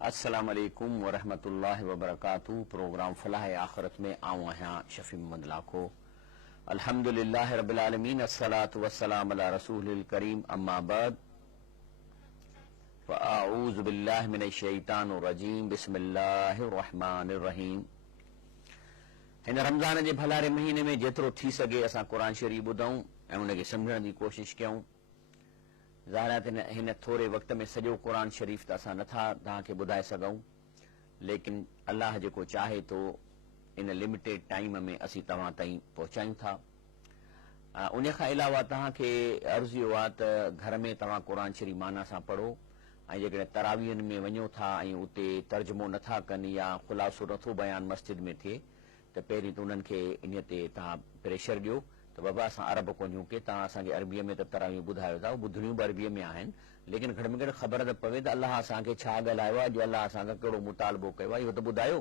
अस्सलाम वालेकुम वरहमतुल्लाहि वबरकातुहू। प्रोग्राम फलाह आखिरत में आऊँ हैं शफी मोहम्मद लाखो। अल्हम्दुलिल्लाह रब्बिल आलमीन, अस्सलातु वस्सलाम अला रसूलिल करीम, अम्मा बाद, फ़अऊज़ु बिल्लाहि मिनश शैतानिर रजीम, बिस्मिल्लाहिर रहमानिर रहीम। हिन रमज़ान जे भलारे महीने में जेतिरो थी सघे असां क़ुरान शरीफ़ ॿुधूं ऐं उनखे सम्झण जी कोशिशि कयूं। ज़ाहिर हिन थोरे वक़्त में सॼो क़ुरान शरीफ़ त असां नथा तव्हांखे ॿुधाए सघूं, लेकिन अल्लाह जेको चाहे थो इन लिमिटेड टाइम में असीं तव्हां ताईं पहुचायूं था। उन खां अलावा तव्हांखे अर्ज़ु इहो आहे त घर में तव्हां क़ुरान शरीफ़ माना सां पढ़ो, ऐं जेकॾहिं तरावीहनि में वञो था ऐं उते तर्जुमो नथा कनि या ख़ुलासो नथो बयानु मस्जिद में थिए त पहिरीं त उन्हनि खे इन ते तव्हां प्रेशर ॾियो त बाबा असां अरब कोन्हियूं के तव्हां असांखे अरबीअ में त तरावी ॿुधायो था, ॿुधणियूं बि अरबीअ में आहिनि, लेकिन घटि में घटि ख़बर त पवे त अलाह असांखे छा ॻाल्हायो आहे, अॼु अलाह असांखां कहिड़ो मुतालबो कयो आहे, इहो त ॿुधायो।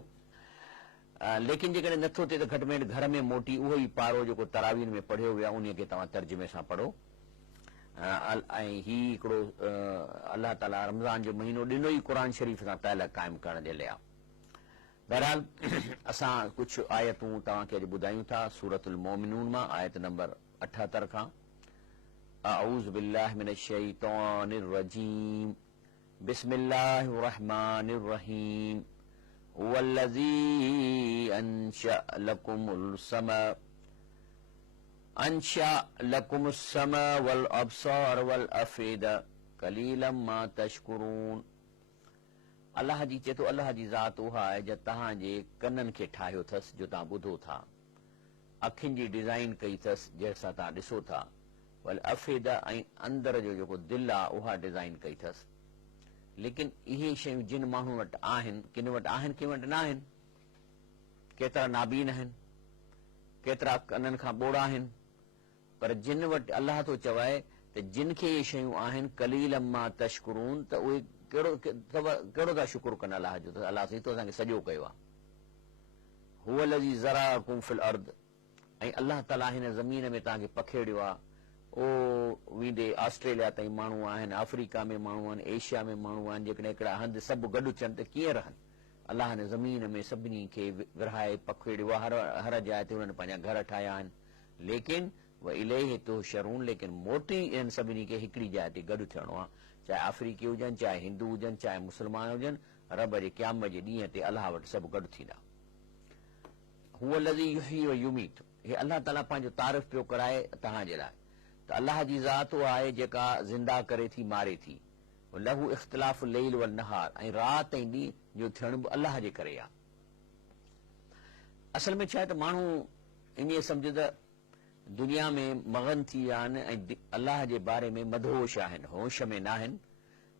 लेकिन जेकॾहिं नथो थिए त घटि में घटि घर में मोटी उहो ई पारो जेको तरावीन में पढ़ियो वियो आहे उन खे तव्हां तर्जुमे सां पढ़ो। ऐं ही हिकिड़ो अलाह ताला रमज़ान जो महीनो ॾिनो ई क़ुरान शरीफ़ सां तालुक़ क़ाइमु करण जे लाइ। बहरहाल असां कुझु आयतूं तव्हांखे अॼु ॿुधायूं था सूरतुल मोमिनून मां, आयत नंबर 78 खां। अऊज़ु बिल्लाहि मिनश शैतानिर रजीम, बिस्मिल्लाहिर रहमानिर रहीम। हुवल्लज़ी अंशअ लकुमुस समा वल अब्सार वल अफ़ीदा क़लीलन मा तशकुरून। अल्लाह जी चए थो, अल्लाह जी ज़ात उहा आहे जो तव्हांजे कननि खे ठाहियो अथसि जो तव्हां ॿुधो था, अखियुनि जी डिज़ाइन कई अथसि जंहिंसां तव्हां ॾिसो था, वल अफ़ीदा ऐं अंदर जो जेको दिलि आहे उहा डिज़ाइन कई अथसि। लेकिन इहे शयूं जिन माण्हू वटि आहिनि, किन वटि आहिनि किन वटि न आहिनि। केतिरा नाबीन आहिनि, केतिरा कननि खां ॿोड़ा आहिनि, पर जिन वटि अल्लाह थो चवाए त जिन खे इहे शयूं आहिनि क़लीलन मा तशकुरून, त उहे कहिड़ो था शुक्र कनि अलाह जो, त अलाह साईं तो असांखे सॼो कयो आहे। हुवल्लज़ी ज़रअकुम फ़िल अर्द, ऐं अल्लाह ताला हिन ज़मीन में तव्हांखे पखेड़ियो आहे। ओ वींदे ऑस्ट्रेलिया ताईं माण्हू आहिनि, अफ्रीका में माण्हू आहिनि, एशिया में माण्हू आहिनि, जेकॾहिं हिकिड़ा हंधि सभु गॾु थियनि त कीअं रहनि। अल्लाह हिन ज़मीन में सभिनी खे विरहाए पखेड़ियो आहे, हर जाइ ते हुननि पंहिंजा घर ठाहिया आहिनि। लेकिन व इलैहि तुहशरून, लेकिन मोटी इन्हनि सभिनी खे हिकिड़ी जाइ ते गॾु थियणो आहे, चाहे अफ्रीकी हुजनि, चाहे हिंदू हुजनि, चाहे मुस्लमान हुजनि। रब जे क़यामत जे ॾींहं ते अल्लाह वटि सभु गॾु थींदा। हुवल्लज़ी युहयी व युमीत, हे अल्लाह ताला पंहिंजो तारीफ़ पियो कराए तव्हांजे लाइ त अल्लाह जी ज़ात उहा आहे जेका ज़िंदा करे थी, मारे थी। लहू इख्तिलाफ़ लैल वल नहार, ऐं राति ऐं ॾींहं जो थियण बि अल्लाह जे करे आहे। असल में छा आहे त माण्हू इन सम्झ त दुनिया में मगन थी विया आहिनि ऐं अल्लाह जे बारे में मदहोश आहिनि, होश में न आहिनि।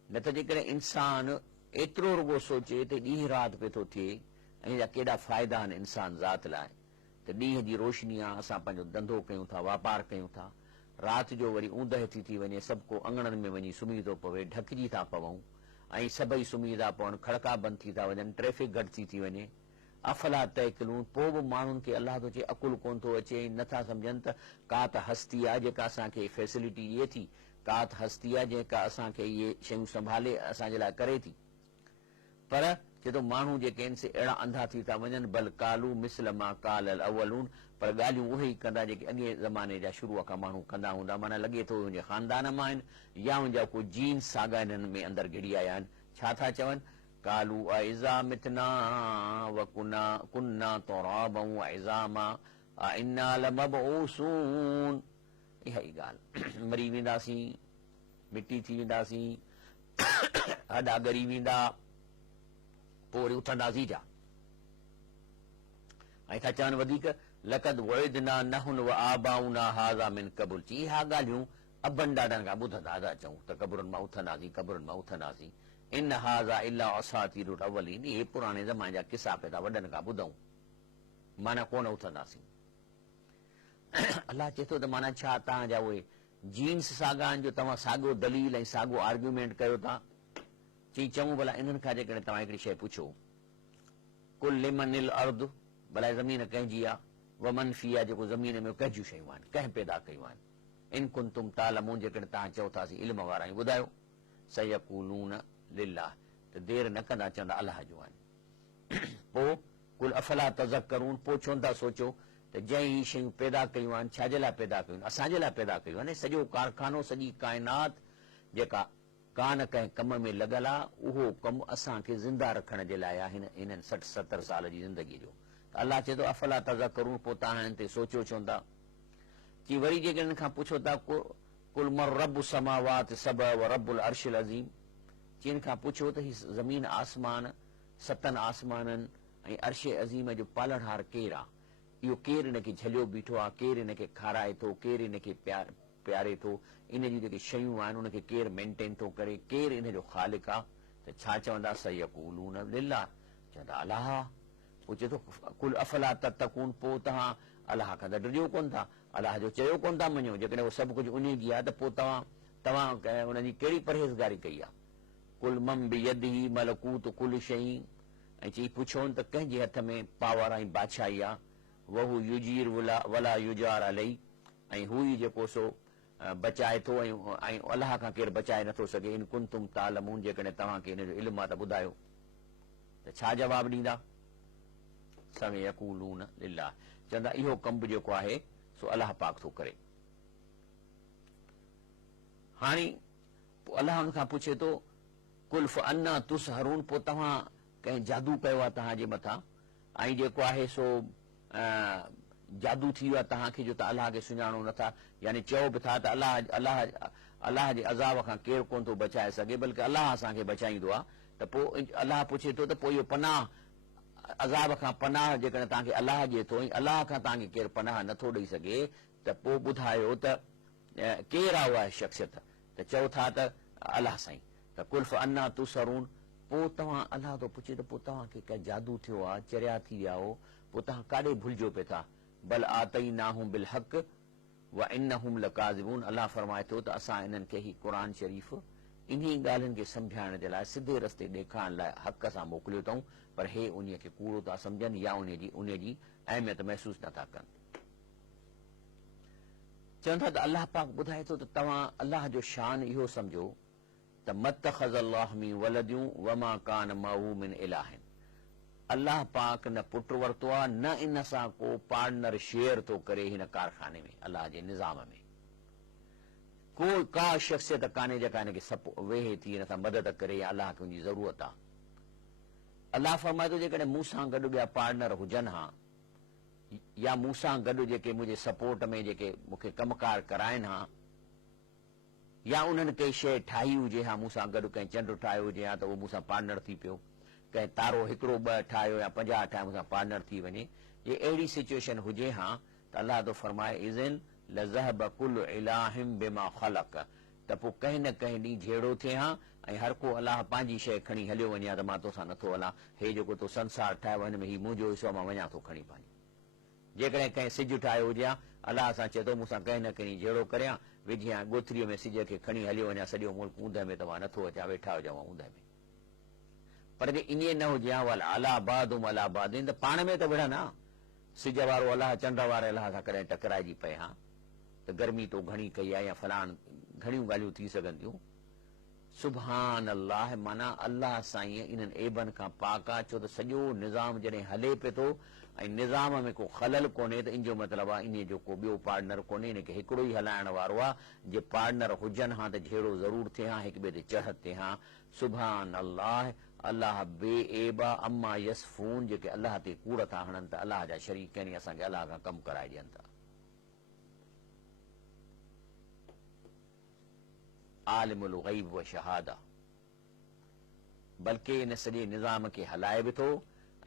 न त जेकॾहिं इंसान एतिरो रुगो सोचे त ॾींहुं राति पियो थो थिए ऐं जा केॾा फ़ाइदा आहिनि इंसान ज़ात लाइ, त ॾींहं जी रोशनी आहे, असां पंहिंजो धंधो कयूं था, वापारु कयूं था, राति जो वरी ऊंदहि थी वञे, सभु को अंगणनि में वञी सुम्ही थो पवे, ढकिजी था पवूं, ऐं सभई सुम्ही था पवनि, खड़का बंदि थी था वञनि, ट्रैफ़िक घटि थी वञे। अफला तइक़िलून, पोइ बि माण्हुनि खे अल्लाह थो चए अकुल कोन थो अचे, नथा सम्झनि त का त हस्ती आहे जेका असांखे फैसिलिटी ॾिए थी, का त हस्ती आहे जेका असांखे इहे शयूं संभाले असांजे लाइ करे थी। पर चए थो माण्हू जेके आहिनि से अहिड़ा अंधा थी था वञनि, बल कालू मिस्ल मा काल अल अवलून, पर ॻाल्हियूं उहे ई कंदा जेके अॻे ज़माने जा शुरूअ खां माण्हू कंदा हूंदा। माना लॻे थो उनजे ख़ानदान मां आहिनि या उनजा को जीन सागा हिननि में अंदरि घिड़ी आया आहिनि। छा था चवनि? कालू अइज़ा मितना व कुन्ना तुराबन व इज़ामा इन्ना लमबऊसून। इहा ई ॻाल्हि, मरी वेंदासीं, मिटी थी वेंदासीं, हॾा ॻरी वेंदा, पोइ वरी उथंदासीं छा? ऐं था चवनि वधीक लक़द वइदना नहुन व आबाउना हाज़ा मिन क़बल, इहा ॻाल्हियूं अबनि ॾाॾनि खां ॿुधंदा था अचूं त क़बरुनि मां उथंदासीं, क़बरुनि मां उथंदासीं। इन हाज़ा इल्ला असातीरुल अवलीन, इहे पुराणे ज़माने जा किसा पिया था वॾनि खां ॿुधूं, माना कोन उथंदासीं। अल्लाह चए थो त माना छा तव्हांजा उहे जीन्स सागा आहिनि जो तव्हां साॻियो दलील ऐं साॻियो आर्ग्यूमेंट कयो था? चई चऊं भला इन्हनि खां जेकॾहिं तव्हां हिकिड़ी शइ पुछो, कुल लिमनिल अर्द, भला ज़मीन कंहिंजी आहे, वमन फीहा, जेको ज़मीन में कंहिंजियूं शयूं आहिनि, कंहिं पैदा कयूं आहिनि। इन कुंतुम तालमून, जेकॾहिं तव्हां चओ था असीं इल्म वारा आहियूं, ॿुधायो। सयक़ूलून लिल्लाह, त देरि न कंदा, चवंदा अलाह जो आहिनि। पोइ कुल अफला तज़क्करून, पोइ छो था सोचो त जंहिं ही शयूं पैदा कयूं आहिनि, छाजे लाइ पैदा कयूं, असांजे लाइ पैदा कयूं आहिनि। सॼो कारखानो, सॼी काइनात जेका कान कंहिं कम में लॻल आहे, उहो कमु असांखे ज़िंदा रखण जे लाइ आहे, हिननि 60-70 साल जी ज़िंदगीअ जो। त अलाह चए थो अफला तज़क्करून, पोइ तव्हां हिन ते सोचो छो था। की वरी जेके हिन खां पुछो था कुल मर रब्बु समावात सब व रब्बुल अर्शिल अज़ीम, जिन खां पुछो त ही ज़मीन आसमान, 7 आसमाननि ऐं अर्शे अज़ीम जो पालनहार केरु आहे, इहो केरु हिनखे झलियो बीठो आहे, केरु हिनखे खाराए थो, केरु हिनखे प्यारे थो, इन जूं जेके शयूं आहिनि उनखे केरु मेंटेन थो करे, केरु इन जो ख़ालिक़ आहे। त छा चवंदा, सयक़ूलून लिल्लाह, चवंदा अलाह। पोइ चए थो कुल अफला तत्तकून, पोइ तव्हां अलाह खां त डिॼो कोन था, अलाह जो चयो कोन था मञो। जेकॾहिं उहो सभु कुझु उन जी आहे त पोइ तव्हां उनजी कहिड़ी परहेज़गारी कई आहे। कुल मम बियदिही मलकूत कुल शइ, ऐं चई पुछोनि त कंहिंजे हथ में पावर ऐं बादशाही आहे। वहू युजीर वला युजार अलई, ऐं हू ई जेको सो बचाए थो, ऐं अलाह खां केरु बचाए नथो सघे। इन कुंतुम तालमून, जेकॾहिं तव्हांखे हिन जो इल्मु आहे त ॿुधायो। त छा जवाबु ॾींदा, सयक़ूलून लिल्लाह, चवंदा इहो कमु जेको आहे सो अलाह पाक थो करे। हाणे अलाह हुन खां पुछे थो कुल फअन्ना तुसहरून, पोइ तव्हां कंहिं जादू कयो आहे तव्हांजे मथां, ऐं जेको आहे सो जादू थी वियो आहे तव्हांखे, जो त अलाह खे सुञाणो नथा। यानी चओ बि था त अलाह जे अज़ाब खां केरु कोन थो बचाए सघे, बल्कि अलाह असांखे बचाईंदो आहे। त पोइ अलाह पुछे थो त पोइ इहो पनाह, अज़ाब खां पनाह जेकॾहिं तव्हांखे अलाह ॾिए थो, ऐं अलाह खां तव्हांखे केरु पनाह नथो ॾेई सघे, त पोइ ॿुधायो त केरु आहे उहा शख़्सियत। त चओ था त अलाह साईं। त कुल फअन्ना तुसहरून, पोइ तव्हां, अलाह थो पुछे त पोइ तव्हांखे कंहिं जादू थियो आहे, चरिया थी विया हो, पोइ तव्हां काॾे भुलिजो पिया था। बल आतईनाहुम बिल हक़ व इन्नहुम लकाज़िबून, अलाह फरमाए थो त असां इन्हनि खे ही क़ुर शरीफ़ इन्ही ॻाल्हियुनि खे सम्झाइण जे लाइ, सिधे रस्ते ॾेखारण लाइ हक़ सां मोकिलियो अथऊं, पर हे उन खे कूड़ो था सम्झनि या उन जी अहमियत महसूस नथा कनि। चवनि था त अलाह पाक ॿुधाए थो त तव्हां अलाह जो शान इहो सम्झो त मत्तख़ज़ अल्लाह मिन वलदियूं वमा कान मअहू मिन इलाहिन, अलाह पाक न पुट वरितो आहे, न इन सां को पार्टनर शेयर थो करे हिन कारखाने में, अलाह जे निज़ाम में को का शख़्सियत कान्हे जेका हिनखे वेहे थी हिन सां मदद करे, या अलाह खे उनजी ज़रूरत आहे। अलाह फरमाए थो जेकॾहिं मूं सां गॾु ॿिया पार्टनर हुजनि हा, या मूं सां गॾु जेके मुंहिंजे सपोर्ट में जेके मूंखे कमकार कराइनि हा, या उन्हनि कंहिं शइ ठाही हुजे हा, मूं सां गॾु कंहिं चंड ठाहियो हुजे हा, त उहो मूं सां पार्टनर थी पियो, कंहिं तारो हिकिड़ो 2 ठाहियो या 50 ठाहियो मूं सां पार्टनर थी वञे, ये अहिड़ी सिचुएशन हुजे हा, त अलाह थो फरमाए इज़न लज़हब कुल्लु इलाहिम बिमा ख़लक़, त पोइ कंहिं न कंहिं ॾींहुं जहिड़ो थिए हा, ऐं हर को अलाह पंहिंजी शइ खणी हलियो वञे हा, त मां तोसां नथो हलां, हे जेको तो संसार ठाहियो हिन में ही मुंहिंजो हिसो, मां वञा थो खणी पंहिंजी। जेकॾहिं कंहिं सिज ठाहियो हुजे हा, अलाह सां चए थो मूंसां कंहिं न कंहिं जहिड़ो करियां, विझी ॻोथरीअ में सिज खे खणी हलियो वञा, सॼो मुल्क ऊंदहि में, त मां नथो अचां, वेठा हुजां ऊंदहि में। पर जे ईअं न हुजे हा, वल अला बादुम अला बादिन, त पाण में त विढ़नि हा, सिज वारो अलाह चंड वारे अलाह सां कॾहिं टकराइजी पए हा, त गर्मी तो घणी कई आहे या फलाण घणियूं ॻाल्हियूं थी सघनि थियूं। सुभान अल्लाह, माना अल्लाह साईं इन्हनि एबनि खां पाक आहे, छो त सॼो निज़ाम जॾहिं हले पियो थो ऐं निज़ाम में को ख़लल कोन्हे, त इन जो मतिलबु आहे इन जो को ॿियो पार्टनर कोन्हे, इनखे हिकिड़ो ई हलाइण वारो आहे। जे पार्टनर हुजनि हा त जहिड़ो ज़रूरु थिए हा, हिक ॿिए ते चढ़त थिए हा। सुभान अल्लाह, अलाह बेएबा अम्मा यसफून, जेके अलाह ते कूड़ था हणनि त अलाह जा शरीक आहिनि, असांखे अलाह खां कमु कराए ॾियनि था। आलिमुल ग़ैब व शहादा, बल्कि इन सॼे निज़ाम खे हलाए बि थो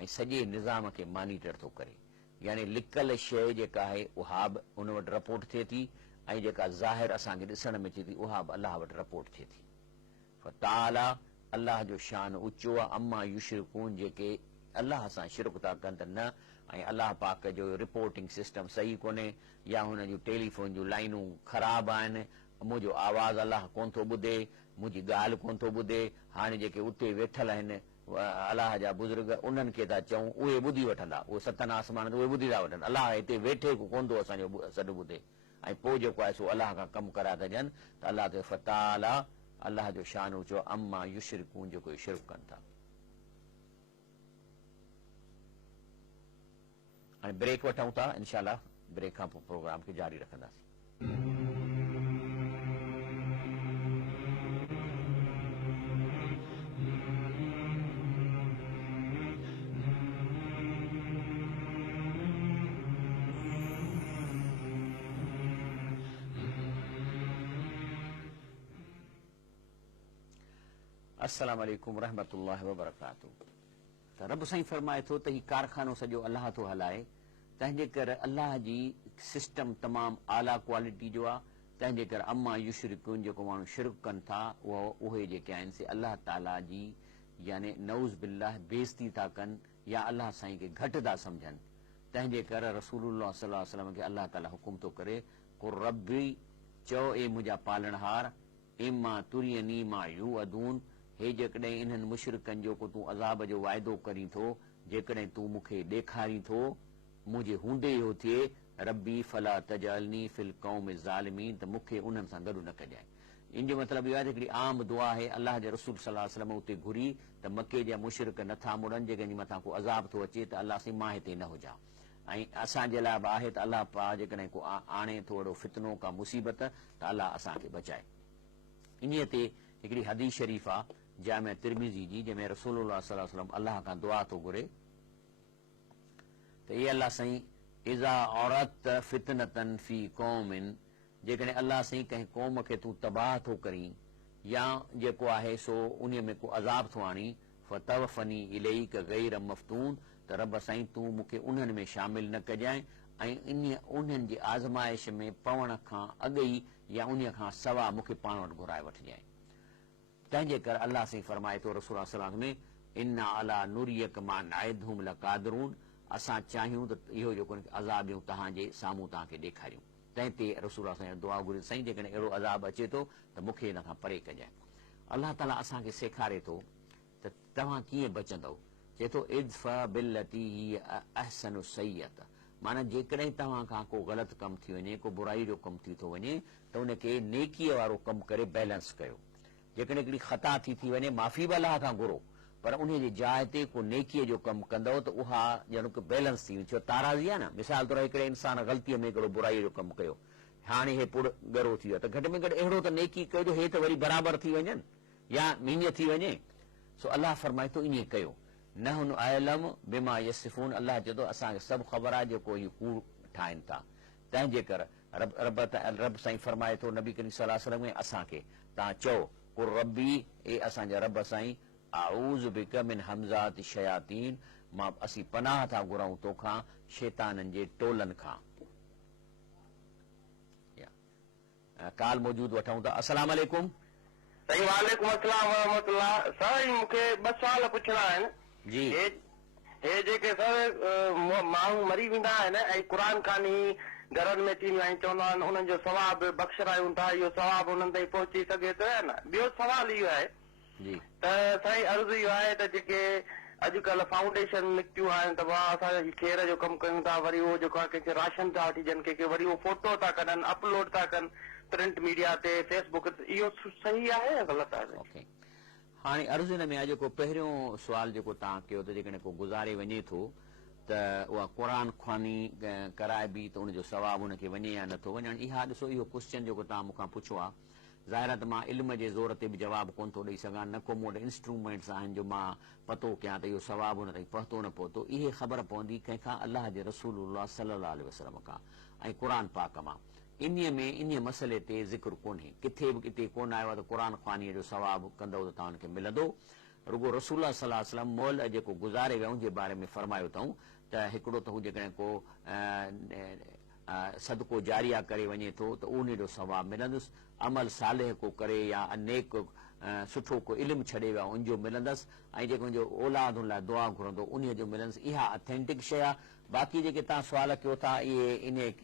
ऐं सॼे निज़ाम खे मॉनिटर थो करे। यानी लिकल शइ जेका आहे उहा बि उन वटि रिपोर्ट थिए थी, ऐं जेका ज़ाहिर असांखे ॾिसण में अचे थी उहा बि अलाह वटि रिपोर्ट थिए थी। फ़ताला, अलाह जो शान ऊचो आहे, अम्मा युशरिकून, जेके अलाह सां शिरक था कनि त न, ऐं अलाह पाक जो रिपोर्टिंग सिस्टम सही कोन्हे, या हुन जूं टेलीफोन जूं लाइनूं ख़राब आहिनि, मुंहिंजो आवाज़ अलाह कोन थो ॿुधे, मुंहिंजी ॻाल्हि कोन थो ॿुधे। हाणे जेके उते वेठल आहिनि अलाह जा बुज़ुर्ग, उन्हनि खे था चऊं, उहे ॿुधी वठंदा, उहे 7 आसमान उहे ॿुधी था वठनि, अलाह हिते वेठे कोन थो असांजो सॾु ॿुधे, ऐं पोइ जेको आहे सो अलाह खां कमु कराए था ॾियनि। त अलाह ते फ़ताला, अल्लाह जो शान ऊचो अम्मा युशरिकून जेको शिरक कनि था। हाणे ब्रेक वठूं था, इंशाअल्लाह ब्रेक खां पोइ प्रोग्राम खे जारी रखंदासीं। अस्सलाम वालेकुम रहमतुल्लाहि व बरकातुहू। त रब साईं फरमाए थो त ही कारखानो सॼो अल्लाह थो हलाए, तंहिंजे करे अल्लाह जी सिस्टम तमामु आला क्वालिटी जो आहे। तंहिंजे करे अम्मा युशरिकून जेको माण्हू शिरक कनि था उहे जेके आहिनि से अल्लाह ताला जी यानी नऊज़ बिल्लाह बेइज़्ती था कनि या अल्लाह साईं खे घटि था सम्झनि। तंहिंजे करे रसूलुल्लाह सल्लल्लाहु अलैहि वसल्लम खे अल्लाह ताला हुकुम थो करे, कुर रब्बी चओ ए मुंहिंजा पालणहार, इम्मा तुरियनी मा यूअदून, हे जेकॾहिं इन्हनि मुशरिकनि जो को तूं अज़ाब जो वाइदो करीं थो, जेकॾहिं तूं मूंखे ॾेखारीं थो मुंहिंजे हूंदे इहो थिए, रब्बी फला तजअलनी फिल क़ौमि ज़ालिमीन, त मूंखे उन्हनि सां गॾु न कजाए। इन जो मतिलबु इहो आहे त हिकिड़ी आम दुआ आहे अल्लाह जे रसूल सल्लल्लाहु अलैहि वसल्लम उते घुरी त मके जा मुशरिक नथा मुड़नि, जेकॾहिं मथां को अज़ाब थो अचे त अल्लाह साईं मां हिते न हुजां। ऐं असांजे लाइ बि आहे त अल्लाह पा जेकॾहिं को आणे थोरो फितनो का मुसीबत त अल्लाह असांखे बचाए। इन्हीअ ते हिकिड़ी हदीस शरीफ़ आहे जामे तिरमिज़ी जी, जंहिंमें रसूलुल्लाह सल्लल्लाहु अलैहि वसल्लम अल्लाह खां दुआ थो घुरे त ए अल्लाह साईं इज़ा औरत फितनतन फी क़ौमिन, जेकॾहिं अल्लाह साईं कंहिं क़ौम खे तूं तबाह थो करीं या जेको आहे सो उन में को अज़ाब थो आणी, फतवफ़नी इलैक गैर मफ़्तून, त रब साईं तूं मूंखे उन्हनि में शामिल न कजांइ ऐं उन्हनि जी आज़माइश में पवण खां अॻु ई या उन खां सवा मूंखे पाण वटि घुराए वठिजांइ। तंहिंजे करे अल्लाह साईं फरमाए थो रसूल सल्लल्लाहु अलैहि वसल्लम में, इन्ना अला नुरियक मा नाइदहुम लक़ादिरून, असां चाहियूं त इहो जेको अज़ाब ॾियूं तव्हांजे साम्हूं तव्हांखे ॾेखारियूं। तंहिं ते रसूल साईं दुआ घुरी, साईं जेकॾहिं अहिड़ो अज़ाब अचे थो त मूंखे हिन खां परे कजांइ। अल्लाह ताला असांखे सेखारे थो त तव्हां कीअं बचंदव। चए थो इदफ़ा बिल्लती हिय अहसनु सय्यत, माना जेकॾहिं तव्हां खां को ग़लति कमु थी वञे, को बुराई जो कमु थी थो वञे त उनखे नेकीअ वारो कमु करे बैलेंस कयो। जेकॾहिं हिकिड़ी ख़ता थी वञे माफ़ी बि अल्लाह खां घुरो, पर उन जी जाइ ते को नेकीअ जो कमु कंदव त उहा ॼण को बैलेंस थी वेंदी। छो ताराज़ी आहे न, मिसाल तौर हिकिड़े इंसान ग़लतीअ में हिकिड़ो बुराई जो कमु कयो, हाणे हे पुड़ ॻरो थी वियो त घटि में घटि अहिड़ो त नेकी कयो जो हे त वरी बराबरि थी वञनि या मींह थी वञे। सो अल्लाह फरमाए थो ईअं कयो। न हुन आयलम बिमा यसिफून, अल्लाह चए थो असांखे सभु ख़बर आहे जेको इहो कूड़ ठाहिनि था। तंहिंजे करे रब साईं फरमाए थो नबी करीम सल्लल्लाहु अलैहि वसल्लम में असांखे, तव्हां चओ कुर रब्बी, ए असांजा रब साईं, आऊज़ बिक मिन हमज़ाति शयातीन, मां असीं पनाह था घुरऊं तोखां शैताननि जे टोलनि खां। काल मौजूद वठूं था। अस्सलाम वालेकुम। साईं वालेकुम अस्सलाम वरहमतुल्लाह। साईं मूंखे ॿ सवाल पुछणा आहिनि जी। हे जेके सर माण्हू मरी वेंदा आहिनि ऐं क़ुरान खानी घरनि में थींदियूं आहिनि, चवंदा आहिनि उन्हनि जो सवाब बख़्शरायूं था, इहो सवाब उन्हनि ताईं पहुची सघे थो या न। ॿियो सवाल इहो आहे त साईं अर्ज़ु इहो आहे त जेके अॼुकल्ह फाउंडेशन निकितियूं आहिनि त वाह असां खेर जो कमु कयूं था, वरी उहो जेको आहे कंहिंखे राशन था वठी ॾियनि, कंहिंखे वरी उहो फोटो था कढनि, अपलोड था कनि प्रिंट मीडिया ते, फेसबुक ते, इहो सही आहे या ग़लति आहे? हाणे अर्ज़ु हिन में आहे, जेको पहिरियों सुवाल जेको तव्हां कयो त जेकॾहिं को गुज़ारे वञे थो त उहा क़ुरान ख़्वानी कराइबी त उनजो सवाबु उनखे वञे या नथो वञे। इहा ॾिसो, इहो क्वेश्चन जेको तव्हां मूंखां पुछो आहे, ज़ाहिर आहे त मां इल्म जे ज़ोर ते बि जवाबु कोन थो ॾेई सघां, न को मूं वटि इंस्ट्रूमेंट्स आहिनि जो मां पतो कयां त इहो सवाबु उन ताईं पहुतो न पहुतो। इहे ख़बर पवंदी कंहिंखां, अल्लाह जे रसूलुल्लाह सल्लल्लाहु अलैहि वसल्लम खां ऐं क़ुरान पाक मां। इन मसइले ते ज़िक्र कोन्हे, किथे बि किथे कोन आयो आहे त क़ुरान ख़्वानीअ जो सवाबु कंदव त तव्हांखे मिलंदो। रुगो रसूलुल्लाह सल्लल्लाहु अलैहि वसल्लम मोल जेको गुज़ारे वियो जे बारे में फरमायो अथऊं त हिकिड़ो त हू जेकॾहिं को सदको जारिया करे वञे थो त उन जो सवाबु मिलंदुसि, अमल सालेह को करे या नेक सुठो को इल्मु छॾे वियो आहे उनजो मिलंदसि, ऐं जेको उनजो औलाद हुन लाइ दुआ घुरंदो उन जो मिलंदसि। इहा ऑथेंटिक शइ आहे। बाक़ी जेके तव्हां सुवाल कयो था इहे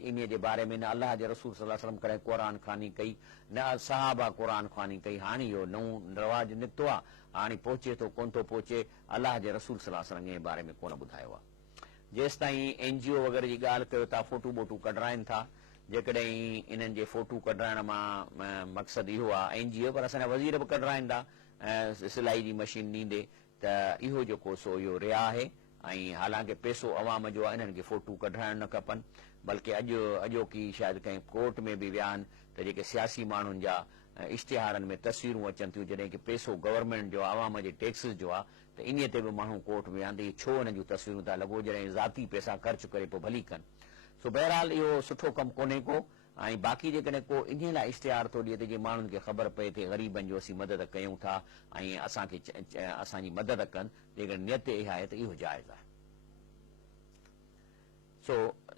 इन जे बारे में न अल्लाह जे रसूल सल्लल्लाहु अलैहि वसल्लम कॾहिं क़ुरान ख़्वानी कई, न सहाबा क़ुरान ख़्वानी कई। हाणे इहो नओं रवाज निकितो आहे, हाणे पहुचे थो कोन थो पहुचे, अल्लाह जे रसूल सल्लल्लाहु अलैहि वसल्लम जे बारे में कोन ॿुधायो आहे। जेसि ताईं NGO वग़ैरह जी ॻाल्हि कयो था, फोटू बोटू कढाइनि था, जेकॾहिं इन्हनि जे फोटू कढाइण मां मक़सदु इहो आहे NGO, पर असांजा वज़ीर बि कढाइनि था सिलाई जी मशीन ॾींदे, त इहो जेको सो इहो रिया आहे। ऐं हालांकि पैसो अवाम जो आहे, इन्हनि खे फोटू कढाइण न खपनि, बल्कि अॼोकी शायदि कंहिं कोर्ट में बि विया आहिनि त जेके सियासी माण्हुनि जा इश्तिहारनि में तस्वीरूं अचनि थियूं, जॾहिं की पैसो गवर्नमेंट जो आवाम जे टैक्सिस जो आहे, त इन ते बि माण्हू कोर्ट में विया आहिनि त इहे छो हिन जूं तस्वीरूं था लॻो, जॾहिं ज़ाती पैसा ख़र्च करे पोइ भली कनि। सो बहरहाल इहो सुठो कमु कोन्हे को। ऐं बाक़ी जेकॾहिं को इन लाइ इश्तिहार थो ॾिए त जीअं माण्हुनि खे ख़बर पए थिए ग़रीबनि जो असीं मदद कयूं था ऐं असांखे असांजी मदद कनि, जेकॾहिं नियत इहा आहे त इहो जाइज़ आहे।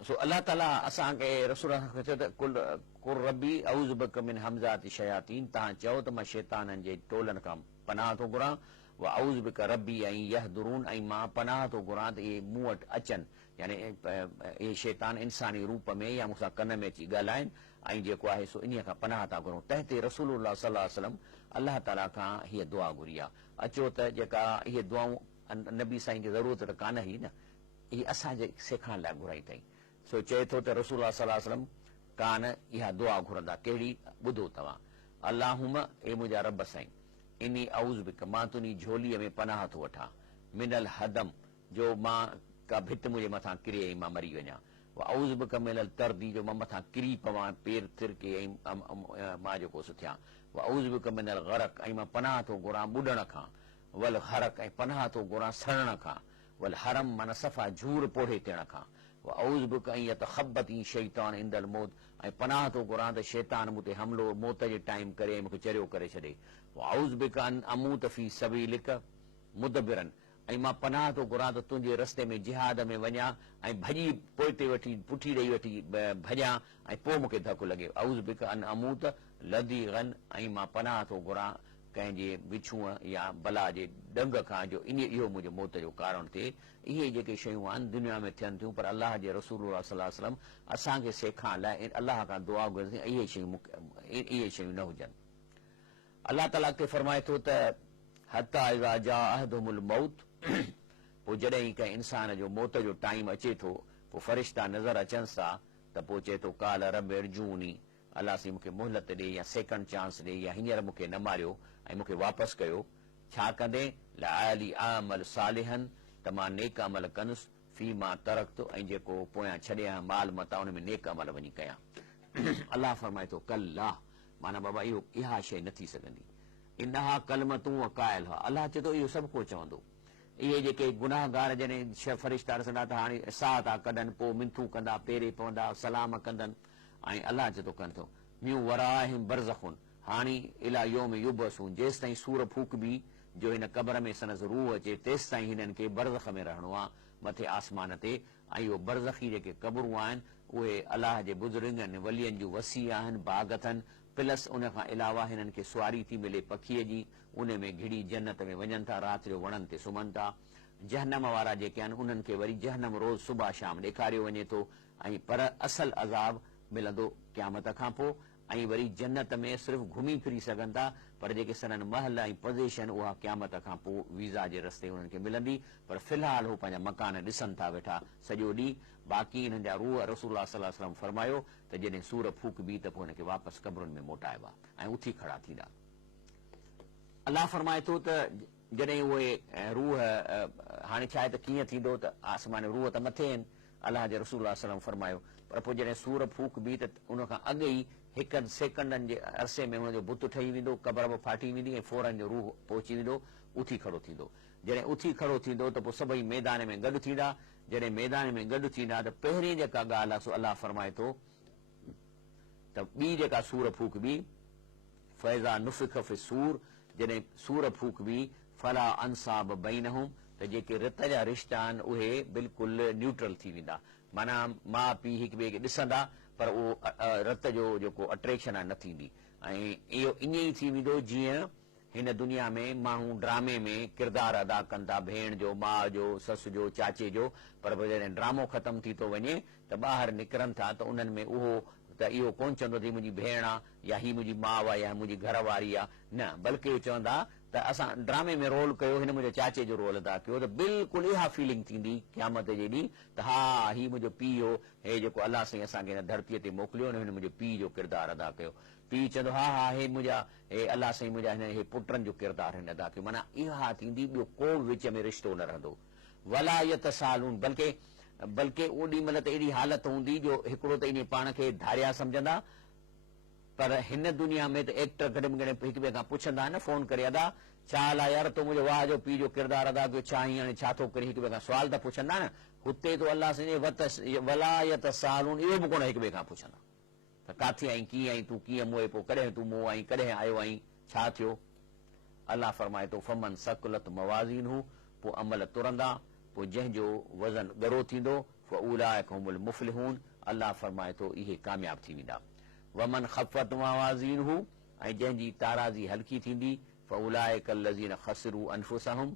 सो अलाह ताला असांखे रसूल खे चयो त कुल रबी औज़ु बिक मिन हमज़ाति शयातीन, तव्हां चओ त मां शैताननि जे टोलनि खां पनाह थो घुरां, व औज़ु बिक रबी ऐं यहदुरून, ऐं मां पनाह थो घुरां त इहे मूं वटि अचनि, यानी इहे शैतान इंसानी रूप में या मूंसां कन में अची ॻाल्हाइनि, ऐं जेको आहे सो इन खां पनाह था घुरूं। तंहिं ते रसूलुल्लाह सल्लल्लाहु अलैहि वसल्लम अलाह ताला खां हीअ दुआ घुरी आहे। अचो त जेका इहे दुआऊं नबी साईं खे ज़रूरत त कान हुई न, इहे असांजे सेखारण लाइ घुराई अथई। सो चए थो त रसूलुल्लाह सल्लल्लाहु अलैहि वसल्लम कान इहा दुआ घुरंदा, कहिड़ी ॿुधो तव्हां, अल्लाहुम ए मुंहिंजा रब साईं, इनी औज़ु बिक, मां तुंहिंजी झोलीअ में पनाह थो वठां, मिनल हदम, जो मां का भित मुंहिंजे मथां किरे ऐं मां मरी वञा, व औज़ु बिक मिनल तरदी, जो मां मथां किरी पवां, पेर तिरके ऐं मां जेको सो थियां, व औज़ु बिक मिनल गरक, ऐं मां पनाह थो घुरां ॿुॾण खां, वल हरक, ऐं पनाह थो घुरां सड़ण खां, वल हरम माना सफ़ा झूर पोढ़े थियण खां, व औज़ु बिक ऐं यतख़ब्बती शैतान इंदल मौत, ऐं पनाह थो घुरां त शैतान मूं ते हमिलो मौत जे टाइम करे ऐं मूंखे चरियो करे छॾे, व औज़ु बिक अन अमूत फी सबीलिक मुदबिरन, ऐं मां पनाह थो घुरां त तुंहिंजे रस्ते में जिहाद में वञा ऐं भॼी पोइते वठी पुठी ॾेई वठी भॼां ऐं पोइ मूंखे धकु लॻे, औज़ु बिक अन अमूत लदी गन, ऐं मां पनाह थो घुरां कंहिंजे विछूअ या बला जे डंग खां, जो इहो मुंहिंजे मौत जो कारण थिए। इहे जेके शयूं आहिनि दुनिया में थियनि थियूं, पर अलाह जे रसूल सल्लल्लाहु अलैहि वसल्लम असांखे सेखारण लाइ अलाह खां दुआ घुरंदी इहे शयूं न हुजनि। अलाह ताला खे फरमाए थो त हत्ता इज़ा जाअ अहदहुमुल मौत, पोइ जॾहिं कंहिं इंसान जो मौत जो टाइम अचे थो, पोइ फ़रिश्ता नज़र अचनि था त पोइ चए थो काल रब इरजूनी, अलाह साईं मूंखे मोहलत ॾे या सेकंड चांस ॾे, या हींअर मूंखे न मारियो ऐं मूंखे वापसि कयो, छा कंदे लअली आमल सालिहन, त मां नेक अमल कंदुसि, फी मां तरक़्तु, ऐं जेको पोयां छॾियां माल मता उन में नेक अमल वञी कयां। अलाह फरमाए थो कल्ला, माना बाबा इहा शइ न थी सघंदी, इनहा कलमतूं व कायल हा, अलाह चए थो इहो सभु को चवंदो। इहे जेके गुनाहगार जॾहिं फरिश्ता ॾिसंदा त हाणे साह था कढनि, पोइ मिंथूं कंदा, पेरे पवंदा, सलाम कंदनि, ऐं अलाह चए थो कनि थो म्यूं वराहिम बरज़खुन, हाणे इला योम युबसून, जेसि ताईं सूर फूक बि जो हिन क़बर में सनस रूह अचे, तेसि ताईं हिननि खे बरज़ख में रहणो आहे मथे आसमान ते। ऐं इहो बरज़खी जेके क़बरूं आहिनि उहे अलाह जे बुज़ुर्गनि वलियनि जूं वसी आहिनि, बाग़ अथनि, प्लस उन खां अलावा हिननि खे सुवारी थी मिले पखीअ जी, उन में घिड़ी जन्नत में वञनि था, राति जो वणनि ते सुम्हनि था। जहनम वारा जेके आहिनि उन्हनि खे वरी जहनम रोज़ सुबुह शाम ॾेखारियो वञे थो, ऐं पर असल अज़ाब मिलंदो क़यामत खां पोइ। ऐं वरी जन्नत में सिर्फ़ु घुमी फिरी सघनि था, पर जेके सननि महल ऐं पोज़ीशन उहा क़यामत खां पोइ वीज़ा जे रस्ते उन्हनि खे मिलंदी, पर फ़िलहाल हू पंहिंजा मकान ॾिसनि था वेठा सॼो ॾींहुं। बाक़ी हिननि जा रूह रसूलुल्लाह सल्लल्लाहु अलैहि वसल्लम फरमायो त जॾहिं सूर फूक बि त पोइ हुनखे वापसि क़बरुनि में मोटाइबा ऐं उथी खड़ा थींदा। अलाह फरमाए थो त जॾहिं उहे रूह, हाणे छा आहे त कीअं थींदो त आसमान रूह त मथे आहिनि, अलाह जे रसूल सल्लल्लाहु अलैहि वसल्लम फरमायो, पर पोइ जॾहिं सूर फूक बि त उन खां अॻु ई हिकु सेकंडनि जे अरसे में हुनजो बुत ठही वेंदो, क़बर बि फाटी वेंदी ऐं फौरन जो रूह पहुची वेंदो, उथी खड़ो थींदो। जॾहिं उथी खड़ो थींदो त पोइ सभई मैदान में गॾु थींदा। जॾहिं मैदान में गॾु थींदा त पहिरीं जेका ॻाल्हि आहे सो अलाह फरमाए थो त ॿी जेका सूर फूक बि फैज़ा नुफ़िख फि सूर, जॾहिं सूर फूक बि फला अंसाब बैनहुम, त जेके रित जा रिश्ता आहिनि उहे बिल्कुलु न्यूट्रल थी वेंदा, माना माउ पीउ हिक ॿिए खे ॾिसंदा पर उहो रत जो जेको अट्रैक्शन आहे न थींदी। ऐं इहो ईअं ई थी वेंदो जीअं हिन दुनिया में माण्हू ड्रामे में किरदारु अदा कनि था, भेण जो, माउ जो, ससु जो, चाचे जो, पर जॾहिं ड्रामो ख़तमु थी थो वञे त ॿाहिरि निकिरनि था त उन्हनि में उहो त त इहो कोन चवंदो त हीअ मुंहिंजी भेण आहे या हीअ मुंहिंजी माउ आहे या मुंहिंजी घर वारी आहे, न, बल्कि इहो चवंदा त असां ड्रामे में रोल कयो, हिन मुंहिंजे चाचे जो रोल अदा कयो, त बिल्कुलु इहा फीलिंग थींदी क़यामत जे ॾींहुं त हा हीउ मुंहिंजो पीउ हो, हे जेको अलाह साईं असांखे हिन धरतीअ ते मोकिलियो हिन मुंहिंजे पीउ जो किरदारु अदा कयो। पीउ चवंदो हा हा हे मुंहिंजा हे अलाह साईं मुंहिंजा हिन हे पुटनि जो किरदारु हिन अदा कयो। माना इहा थींदी, ॿियो को विच में रिश्तो न रहंदो। वलायत सालून, बल्कि ओॾी महिल त एॾी हालत हूंदी जो हिकिड़ो त इन पाण खे धारिया सम्झंदा, पर हिन दुनिया में त एक्टर गॾु में हिक ॿिए खां पुछंदा न फोन करे, अदा छा हाल आहे यार, तो मुंहिंजो वाह जो पीउ जो किरदारु अदा कयो, छा हीअं हाणे छा थो करे, हिक ॿिए खां सुवाल त पुछंदा न। हुते तो अलाह साईं वलायत सालून इहो बि कोन हिक ॿिए खां पुछंदा त काथे आई, कीअं आई, तूं कीअं मोए पोइ, कॾहिं तूं मोह आई, कॾहिं आयो आई, छा थियो। अलाह फरमाए थो फमन सकलत मवाज़ीन हू, पोइ अमल तुरंदा, पोइ जंहिंजो वज़न ॻरो थींदो फउलाइक हुमुल मुफ़्लिहून, अलाह फरमाए थो इहे कामयाब थी वेंदा। वमन खफ़त मवाज़ीन हू, ऐं जंहिंजी ताराज़ी हल्की थींदी फउलाइक लज़ीन ख़सिरू अनफुसहुम,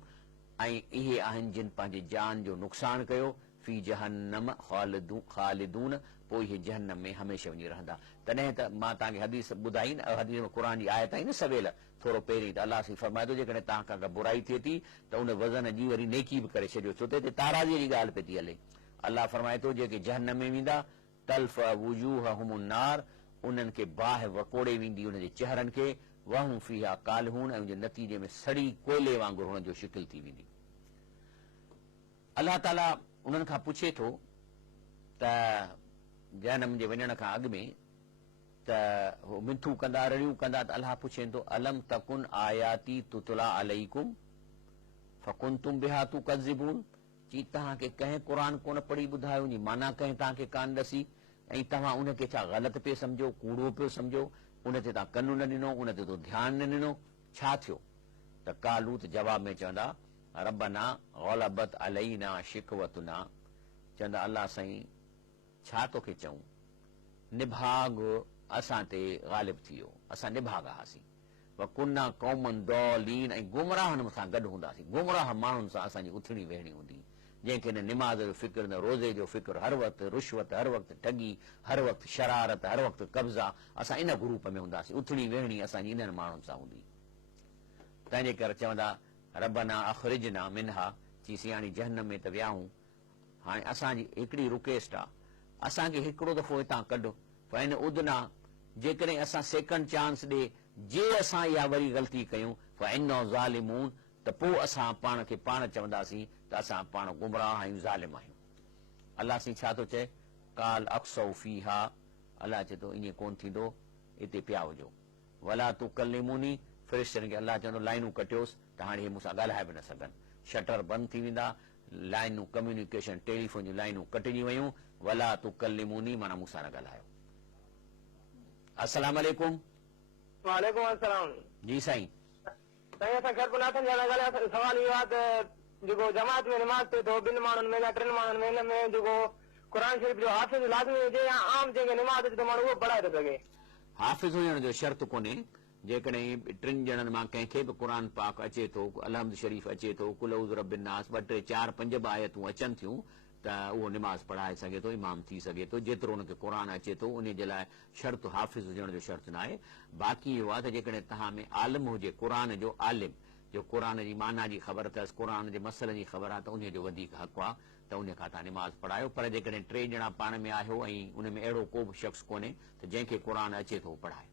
ऐं इहे आहिनि जिन पंहिंजे जान जो नुक़सान कयो, फी जहन्नम ख़ालिदून, पोइ इहे जहन्नम में हमेशह वञी रहंदा। तॾहिं त मां तव्हांखे हदीस ॿुधाई न, हदीस में क़ुर जी आयत आई न सवेल थोरो पहिरीं, त अलाह साईं फरमाए थो जेकॾहिं तव्हां खां बुराई थिए थी त उन वज़न जी वरी नेकी बि करे छॾियो, छो त हिते ताराज़ीअ जी ॻाल्हि पई थी हले। अलाह फरमाए थो जेके जहन्नम में वेंदा तल्फ वुजूहहुम नार, उन्हनि खे बाहि वकोड़े वेंदी उनजे चेहरनि खे, वहूं फीहा कालहून, ऐं उनजे नतीजे में सड़ी कोयले वांगुरु हुननि जो शिकिल थी वेंदी। अलाह ताला उन्हनि खां पुछे थो त जहन्नम जे वञण खां अॻु में त हो मिथू कंदा, रड़ियूं कंदा, त अलाह पुछे थो अलम तकुन आयाती तुतला अलैकुम फकुंतुम बिहा तुकज़िबून, चई तव्हांखे कंहिं क़ुर कोन पढ़ी ॿुधायो, उनजी माना कंहिं तव्हांखे कान ॾसी, ऐं तव्हां उनखे छा ग़लति पियो सम्झो, कूड़ो पियो सम्झो, उन ते तव्हां कन न ॾिनो, उन ते तो ध्यानु न ॾिनो, छा थियो। त कालू त जवाब में चवंदा रब्बना ग़लबत अलैना शिकवतुना, चवंदा अलाह साईं छा तोखे चऊं, निभाग असां ते ग़ालिब थी वियो, असां निभाग हुआसीं, वकुन्ना कौमन दौलीन, ऐं गुमराहनि सां गॾु हूंदासीं, गुमराह माण्हुनि सां असांजी उथणी वेहणी हूंदी, जंहिंखे न निमाज़ जो फिक्र, न रोज़े जो फिक्र, हर वक़्तु रिश्वत, हर वक़्तु ठगी, हर वक़्तु शरारत, हर वक़्तु कब्ज़ा, असां इन ग्रुप में हूंदासीं, उथणी वेहणी असांजी इन्हनि माण्हुनि सां हूंदी। तंहिंजे करे चवंदा रब्बना अख़रिजना मिनहा, चईसीं हाणे जहन्नम में त वियाऊं, हाणे असांजी हिकिड़ी रिक्वेस्ट आहे, असांखे हिकिड़ो दफ़ो हितां कढो, फ़इन उदना, जेकॾहिं असां सेकंड चांस ॾे, जे असां इहा वरी ग़लती कयूं फ़इन्ना ज़ालिमून, त पोइ असां पाण खे पाण चवंदासीं त असां पाण गुमराह आहियूं, ज़ालिम आहियूं। अलाह साईं छा थो चए, काल अक्सौ फीहा, अलाह चए थो ईअं कोन थींदो, हिते पिया हुजो, वला तू कल्लिमूनी, फ़रिश्तनि खे अलाह चवंदो लाइनूं कटियोसि, त हाणे हे मूंसां ॻाल्हाए बि न सघनि, शटर बंदि थी वेंदा, लाइनूं कम्यूनिकेशन टेलीफोन जूं लाइनूं कटिजी वयूं, वला तू कल्लिमूनी, माना मूंसां न ॻाल्हायो। अस्सलाम वालेकुम। वालेकुम अस्सलाम। जी साईं। साईं असां खरपुनाथन जा ॻाल्हायो, सवाल इहो आहे त जेको जमात में निमाज़ थिए थो, ॿिनि माण्हुनि में या टिनि माण्हुनि में, हिन में जेको क़ुर शरीफ़ जो हाफ़िज़ लाज़मी हुजे या आम जंहिंखे निमाज़ अचे थो माण्हू उहो पढ़ाए थो सघे। हाफ़िज़ हुजण जो शर्त कोन्हे, जेकॾहिं टिनि ॼणनि मां कंहिंखे बि क़ुर पाक अचे थो, अलहम्द शरीफ़ अचे थो, कुल औज़ रब्बिन नास, 2 3 4 5 बि आयतूं अचनि थियूं, त उहो निमाज़ पढ़ाए सघे थो, इमाम थी सघे थो, जेतिरो हुनखे क़ुर अचे थो उन जे लाइ शर्त हाफ़िज़ हुजण जो शर्त न आहे। बाक़ी इहो आहे त जेकॾहिं तव्हां में आलिम हुजे, क़ुर जो आलिम, जो क़ुर जी माना जी ख़बर अथसि, क़ुर जे मसइलनि जी ख़बर आहे, त उन जो वधीक हक़ु आहे त उन खां तव्हां निमाज़ पढ़ायो। पर जेकॾहिं 3 ॼणा पाण में आहियो ऐं उन में अहिड़ो को बि शख़्स कोन्हे त जंहिंखे क़ुर अचे थो पढ़ाए।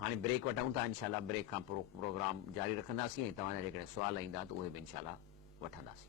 हाणे ब्रेक वठूं था, इनशाला ब्रेक खां प्रोग्राम जारी रखंदासीं, ऐं तव्हांजा जेकॾहिं सुवाल ईंदा त उहे बि इनशाला वठंदासीं।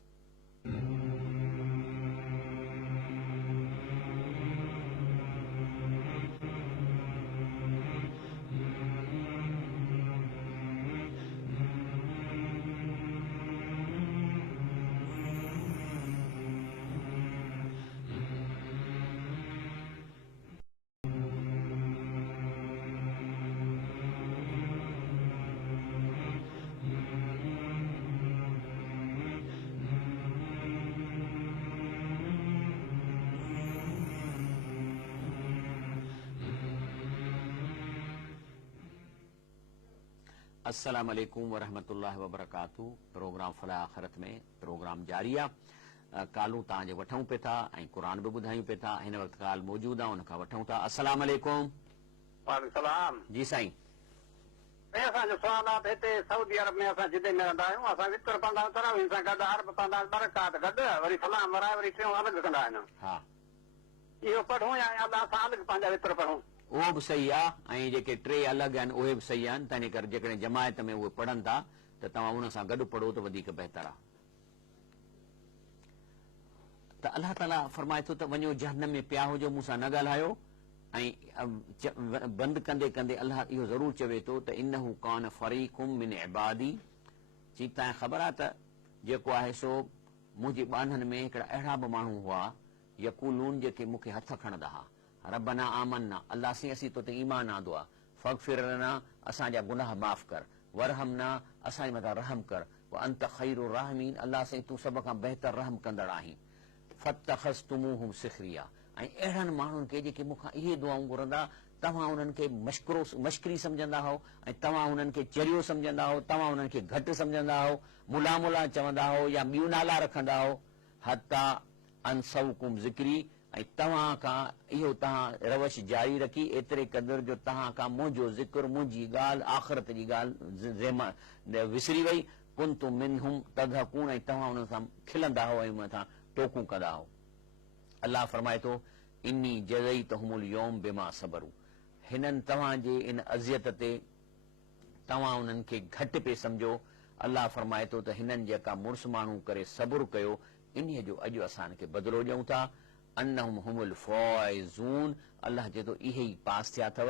अस्सलाम वालेकुम वरहमतुल्लाहि वबरकातुहू। प्रोग्राम फलाह आखिरत में प्रोग्राम जारी आहे। कालूं तव्हांजे वठूं पिए था ऐं क़ुर बि ॿुधायूं पिए था। हिन वक़्तु काल मौजूदु आहे, उनखां वठूं था। अस्सलाम वालेकुम। सलाम जी साईं। असांजो सुवाल आहे त हिते सऊदी अरब में असां जिते में रहंदा आहियूं, असां वितर पढ़ंदा आहियूं तरावीह सां गॾु, अरब पढ़ंदा आहियूं 2 रकात गॾु, वरी सलाम वराए वरी टियों अलॻि कंदा आहिनि। हा, इहो पढ़ूं या असां अलॻि पंहिंजा वितर पढ़ूं? उहो बि सही आहे ऐं जेके 3 अलॻि आहिनि उहे बि सही आहिनि। तंहिंजे करे जेकॾहिं जमायत में उहे पढ़नि था त तव्हां उन सां गॾु पढ़ो त वधीक बहितर आहे। त अलाह ताला फरमाए थो त वञो जहन्नम में पिया हुजो, मूंसां न ॻाल्हायो। ऐं बंदि कंदे कंदे अलाह इहो ज़रूरु चवे थो त इन्नहु कान फरीकुम मिन इबादी, जी तव्हांखे ख़बर आहे त जेको आहे सो मुंहिंजे ॿाननि में हिकिड़ा अहिड़ा बि माण्हू हुआ यकूलून जेके मूंखे हथ खणंदा हुआ, रब्बना आमन्ना, अल्लाह से असीं तोते ईमान आंदो आहे, फगफिर लना, असांजा गुनाह माफ़ कर, वरहमना, असांजे मथां रहम कर, व अंत खैरुर राहिमीन, अल्लाह से तूं सभ खां बहितर रहम कंदड़ आहीं। फत्तखज़्तुमूहुम सिखरिया, ऐं अहिड़नि माण्हुनि खे जेके मूंखां इहे दुआऊं घुरंदा, तव्हां उन्हनि खे मश्करी सम्झंदा हो ऐं तव्हां उन्हनि खे चरियो सम्झंदा हो, तव्हां उन्हनि खे घटि सम्झंदा हो, मुला मुला चवंदा हो या ॿियूं नाला रखंदा हो। हत्ता अनसउकुम ज़िक्री, ऐं तव्हां खां इहो तव्हां रवश जारी रखी एतिरे क़दुरु जो तव्हां खां मुंहिंजो ज़िक्र, मुंहिंजी ॻाल्हि, आख़िरत जी ॻाल्हि विसरी वई। कुंतुम मिनहुम तदहकून, ऐं तव्हां उन्हनि सां खिलंदा हो ऐं मथां टोकूं कंदा हो। अल्लाह फरमाए थो इन्नी जज़ईतहुमुल यौम बिमा सबरू, हिननि तव्हांजे इन अज़ियत ते तव्हां उन्हनि खे घटि पिए सम्झो। अल्लाह फरमाए थो त हिननि जेका मुड़ुस माण्हू करे सबुरु कयो, इन्हीअ जो अॼु असां हिनखे बदिलो ॾियूं था। अन्नहुम हुमुल फाइज़ून, अल्लाह चए थो इहे ई पास थिया अथव,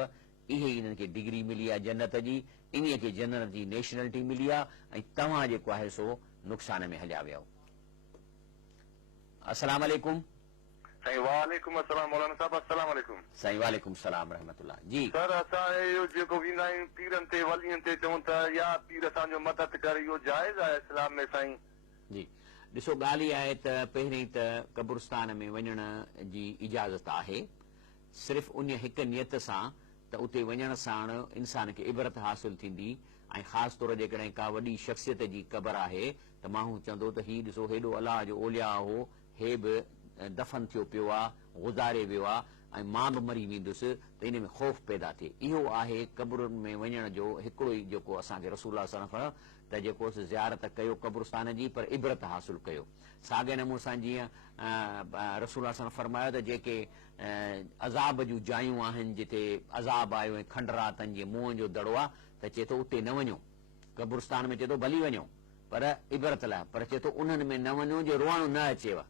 इहे ई इन्हनि खे डिग्री मिली आहे जन्नत जी, इन्हीअ खे जन्नत जी नेशनलिटी मिली आहे ऐं तव्हां जेको आहे सो नुक़सान में हलिया विया। अस्सलाम वालेकुम। साईं वालेकुम अस्सलाम मौलाना साहब, अस्सलाम वालेकुम। साईं वालेकुम सलाम रहमतुल्लाह। जी सर, असां इहो जेको वेंदा आहियूं पीरनि ते वलियनि ते, चऊं था या पीर असांजो मदद करे, इहो जाइज़ आहे इस्लाम में साईं? जी ॾिसो, ॻाल्हि इहा आहे त पहिरीं त कब्रिस्तान में वञण जी इजाज़त आहे, सिर्फ़ उन हिकु नियत सां त उते वञण साण इंसान खे इबरत हासिल थींदी। ऐं ख़ासि तौर जेकॾहिं का वॾी शख़्सियत जी क़बर आहे त माण्हू चवंदो त हीउ ॾिसो हेॾो अलाह जो ओलिया हो, हे बि दफ़न थियो पियो आहे, गुज़ारे वियो आहे ऐं मां बि मरी वेंदुसि, त इन में ख़ौफ़ पैदा थिए। इहो आहे क़ब्रुनि में वञण जो हिकिड़ो ई जेको असांखे रसूल सल्लल्लाहु त जेको ज़ियारत कयो क़ब्रिस्तान जी, पर इबरत हासिल कयो। साॻे नमूने सां जीअं रसूल फरमायो त जेके अज़ाब जूं जायूं आहिनि, जिते अज़ाब आयो ऐं खंडरातनि जे मुंहं जो दड़ो आहे, त चए थो उते न वञो। क़ब्रिस्तान में चए थो भली वञो पर इबरत लाइ, पर चए थो उन्हनि में न वञो जे रुआणो न अचेव,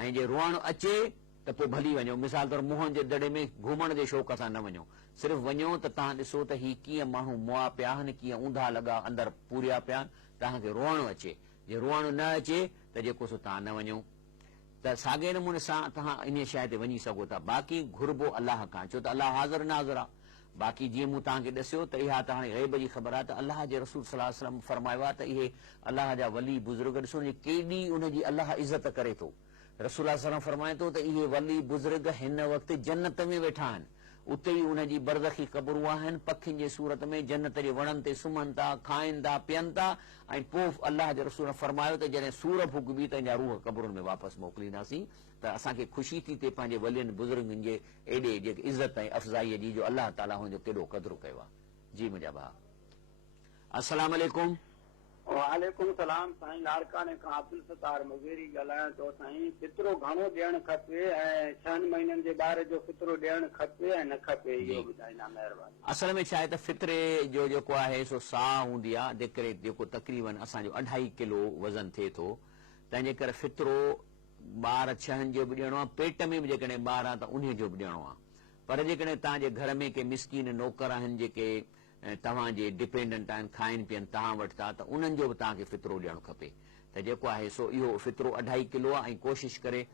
ऐं जे रुआणो अचे त पोइ भली वञो। मिसाल तौर मुंहं जे दड़े में घुमण जे शौक़ सां न वञो, सिर्फ़ु वञो त तव्हां ॾिसो त हीअ कीअं माण्हू मुआ पिया आहिनि, कीअं ऊंधा लॻा अंदरि पूरिया पिया आहिनि, तव्हांखे रुआणो अचे। जे रुआणो न अचे त जेको सो तव्हां न वञो। त साॻे नमूने सां तव्हां इन शइ ते वञी सघो था। बाक़ी घुरबो अलाह खां, छो त अलाह हाज़िर नाज़िर आहे। बाक़ी जीअं मूं तव्हांखे ॾसियो त इहा त हाणे ग़ैब जी ख़बर आहे त अलाह जे रसूल सल्लल्लाहु अलैहि वसल्लम फरमायो आहे त इहे अलाह जा वली बुज़ुर्ग, ॾिसो केॾी उनजी अलाह इज़त करे थो। रसूल सल्लल्लाहु अलैहि वसल्लम फरमाए थो त इहे वली बुज़ुर्ग हिन वक़्तु जन्नत में वेठा आहिनि, उते ई उनजी बरदखी क़बरूं आहिनि, पखियुनि जे सूरत में जन्नत जे वणनि ते सुम्हनि था, खाइनि था, पीअनि था। ऐं पोइ अलाह जे रसूल फरमायो त जॾहिं सूर फुकबी त हिन रूह क़बरुनि में वापसि मोकिलींदासीं। त असांखे ख़ुशी थी थिए पंहिंजे वलियुनि बुज़ुर्गनि जे एॾे जेके इज़त ऐं अफ़ज़ाईअ जी, जो अलाह ताला हुनजो केॾो क़दुरु कयो आहे। जी मुंहिंजा भाउ, अस्सलाम वालेकुम। वालेकुम सलाम। साईं लाड़काने खां अब्दुल सत्तार मुगेरी ॻाल्हायां थो। साईं फितरो घणो ॾियणु खपे ऐं 6 महीननि जे ॿार जो फितरो ॾियणु खपे ऐं न खपे, इहो ॿुधाईंदा महिरबानी। असल में छा आहे त फितरे जो जेको आहे सो साह हूंदी आहे, जेकरे जेको तक़रीबन असांजो 2.5 किलो वज़न थिए थो, तंहिंजे करे फितरो ॿार 6 जो बि ॾियणो आहे, पेट में बि जेकॾहिं ॿार आहे त उन जो बि ॾियणो आहे। पर जेकॾहिं तव्हांजे घर में के मिसकीन नौकर आहिनि जेके तव्हांजे डिपेंडेंट आहिनि, खाइनि पीअनि तव्हां वटि था, त उन्हनि जो बि तव्हांखे फितरो ॾियणु खपे। त जेको आहे सो इहो फितरो 2.5 किलो आहे। ऐं कोशिशि करे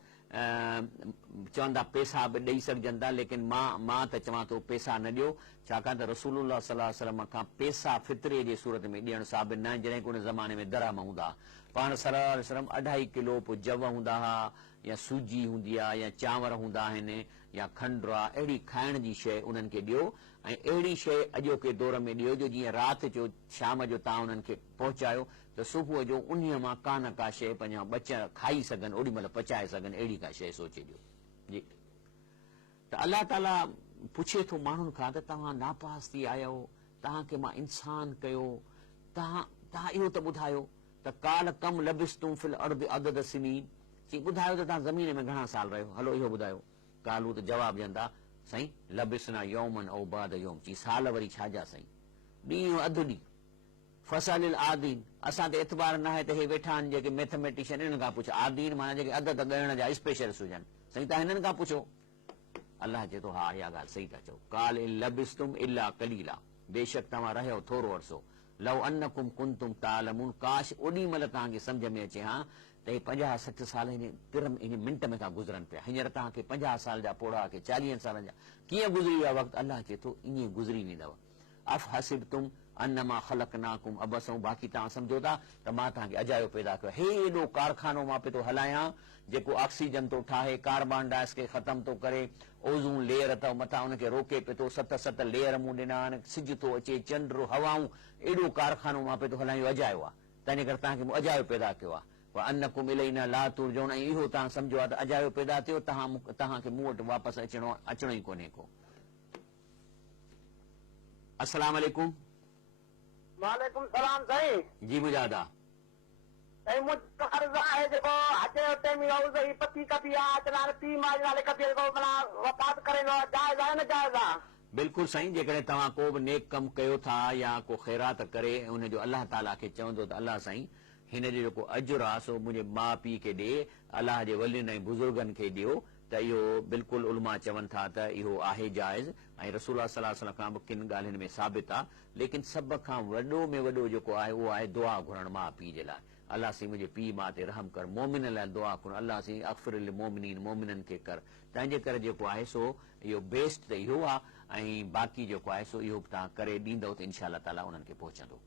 चवंदा पैसा बि ॾेई सघजनि था, लेकिन मां त चवां थो पैसा न ॾियो, छाकाणि त रसूलुल्लाह सल्लल्लाहु अलैहि वसल्लम खां पैसा फितरे जे सूरत में ॾियणु साबित न, जॾहिं को उन ज़माने में दरहम हूंदा। पाण सल्लल्लाहु अलैहि वसल्लम 2.5 किलो पोइ जव हूंदा हुआ, या सूजी हूंदी आहे, या चांवर हूंदा आहिनि, या खंडु आहे, अहिड़ी खाइण जी शइ उन्हनि खे ॾियो। ऐं अहिड़ी शइ अॼोके दौर में ॾियो जो जीअं राति जो शाम जो तव्हां उन्हनि खे पहुचायो त सुबुह जो उन्हीअ मां का शइ पंहिंजा ॿच्चा खाई सघनि, ओॾी महिल पचाए सघनि, अहिड़ी का शइ सोचे ॾियो। जी त अलाह ताला पुछे थो माण्हुनि खां त तव्हां नापास थी आया आहियो, तव्हांखे मां इंसान कयो, तव्हां इहो त ॿुधायो त काल कम लबिस्तुम फिल अर्द अदद सिनीन, चई ॿुधायो त तव्हां ज़मीन में घणा साल रहियो, हलो इहो ॿुधायो। कालू त जवाब ॾियनि था साईं लबिसना यौमन औ बाद यौम, चई साल वरी छा जा साईं, ॾींहुं अधु ॾींहुं। फसलिल आदीन, असां ते एतबार न आहे त हे वेठा आहिनि जेके मैथमेटिशियन, इन्हनि खां पुछो। आदीन माना जेके अदद ॻणण जा स्पेशलिस्ट हुजनि, साईं तव्हां हिननि खां पुछो। अलाह चए थो हा इहा ॻाल्हि सही था चओ, काल इन लबिस्तुम इल्ला कलीला, बेशक तव्हां रहियो थोरो अरसो। लव अन्नकुम कुंतुम तालमून, काश ओॾी महिल तव्हांखे सम्झ में अचे हा त हे 50-60 साल इन मिंट में था गुज़रनि पिया। हींअर तव्हांखे 50 साल जा पोड़ा के 40 सालनि जा कीअं गुज़री विया वक़्तु, अलाह चए थो ईअं गुज़री वेंदव। अफ हसिबतुम अन्नमा खलकनाकुम अबसऊं, बाक़ी तव्हां सम्झो था त मां तव्हांखे अजायो पैदा कयो। हे एॾो कारखानो मां पे थो हलायां जेको ऑक्सीजन थो ठाहे, कार्बन डाइऑक्साइड खे ख़तम थो करे, ओज़ून लेयर अथव मथां उनखे रोके पे थो, 7 लेयर मूं ॾिना आहिनि, सिज थो अचे, चंड हवाऊं, एॾो कारखानो मां पे थो हलायां, अजायो आहे। तंहिंजे करे तव्हांखे मूं अजायो पैदा कयो आहे। अन्नकुम इलैना ला तुरजऊन, ऐं इहो तव्हां सम्झो आहे त अजायो पैदा थियो, तव्हांखे मूं वटि वापसि अचणो ई कोन्हे को। अस्सलाम वालेकुम। वालेकुम सलाम साईं। जी मुजादा साईं मुंहिंजो अर्ज़ु आहे जेको हज जो टाइम ही पती कबी आहे, अचनार पी मां नाले कबी जेको माना वफ़ात करे जाइज़ आहे न जाइज़ आहे? बिल्कुलु साईं, जेकॾहिं तव्हां को बि नेक कमु कयो था या को ख़ैरात करे उनजो अलाह ताला खे चवंदो त अलाह साईं हिन जो जेको अजुर आहे सो मुंहिंजे माउ पीउ खे ॾे, अलाह जे वलियुनि ऐं बुज़ुर्गनि खे ॾियो, त इहो बिल्कुलु उलमा चवनि था त इहो आहे जाइज़, ऐं रसूल सल्लल्लाहु अलैहि वसल्लम खां बि किन ॻाल्हियुनि में साबित आहे। लेकिन सभ खां वॾो में वॾो जेको आहे उहो आहे दुआ घुरणु माउ पीउ जे लाइ। अलाह साईं मुंहिंजे पीउ माउ ते रहम कर, मोमिन लाइ दुआ घुर, अलाह साईं अग़फिर लिल मोमिनीन, मोमिननि खे कर। तंहिंजे करे जेको आहे सो इहो बेस्ट त इहो आहे, ऐं बाक़ी जेको आहे सो इहो तव्हां करे ॾींदव त इनशा अलाह ताला उन्हनि खे पहुचंदो।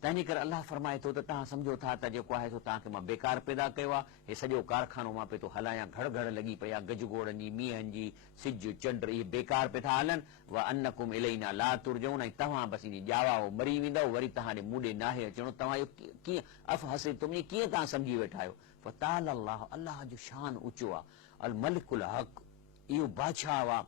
तंहिंजे करे अलाह फरमाए थो त तव्हां सम्झो था त जेको आहे सो तव्हांखे मां बेकार पैदा कयो आहे, हे सॼो कारखानो मां पे थो हलायां, घड़ घड़ लॻी पई आहे, गजगोड़नि जी, मींहंनि जी, सिज चंड, इहे बेकार पे था हलनि। व अन्नकुम इलैना ला तुरजऊन, ऐं तव्हां बसि इन ॼावा मरी वेंदव, वरी तव्हां ॾे मूं ॾे नाहे अचणो। तव्हां इहो कीअं अफ हसिबतुम, कीअं तव्हां सम्झी वेठा आहियो? फताल अल्लाह, अल्लाह जो शान ऊचो आहे, अल मलिकुल हक, इहो बादशाह आहे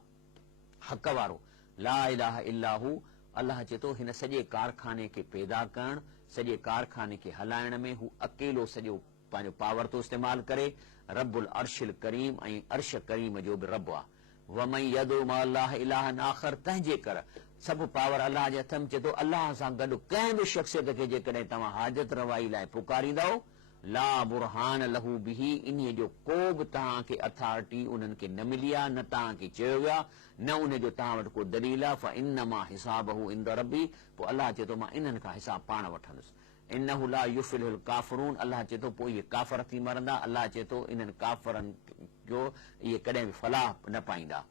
हक़ वारो, ला इलाहा इल्ला हू। अल्लाह चए थो हिन सॼे कारखाने खे पैदा करणु, सॼे कारखाने खे हलाइण में हू अकेलो सॼो पंहिंजो पावर थो इस्तेमालु करे। रब्बुल अर्शिल करीम, ऐं अर्श करीम जो बि रब आहे। वमन यदउ मा अल्लाह इलाहन आखर, तंहिंजे कर सभु पावर अल्लाह जे हथ में। चए थो अल्लाह सां गॾु कंहिं बि शख़्सियत खे जेकॾहिं तव्हां हाजत रवाई लाइ पुकारींदव, ला बुरहान लहू बिही, इन्हीअ जो को बि तव्हांखे अथॉरिटी उन्हनि खे न मिली आहे, न तव्हांखे चयो वियो आहे, न उनजो तव्हां वटि को दलील आहे। फइन्नमा हिसाबहू इंद रब्बी, पोइ अल्लाह चए थो मां इन्हनि खां हिसाब पाण वठंदुसि। इन्नहु ला युफ्लिहुल काफ़िरून, अल्लाह चए थो पोइ इहे काफ़र थी मरंदा। अल्लाह चए थो इन्हनि काफ़रनि जो इहे कॾहिं बि फलाह न पाईंदा।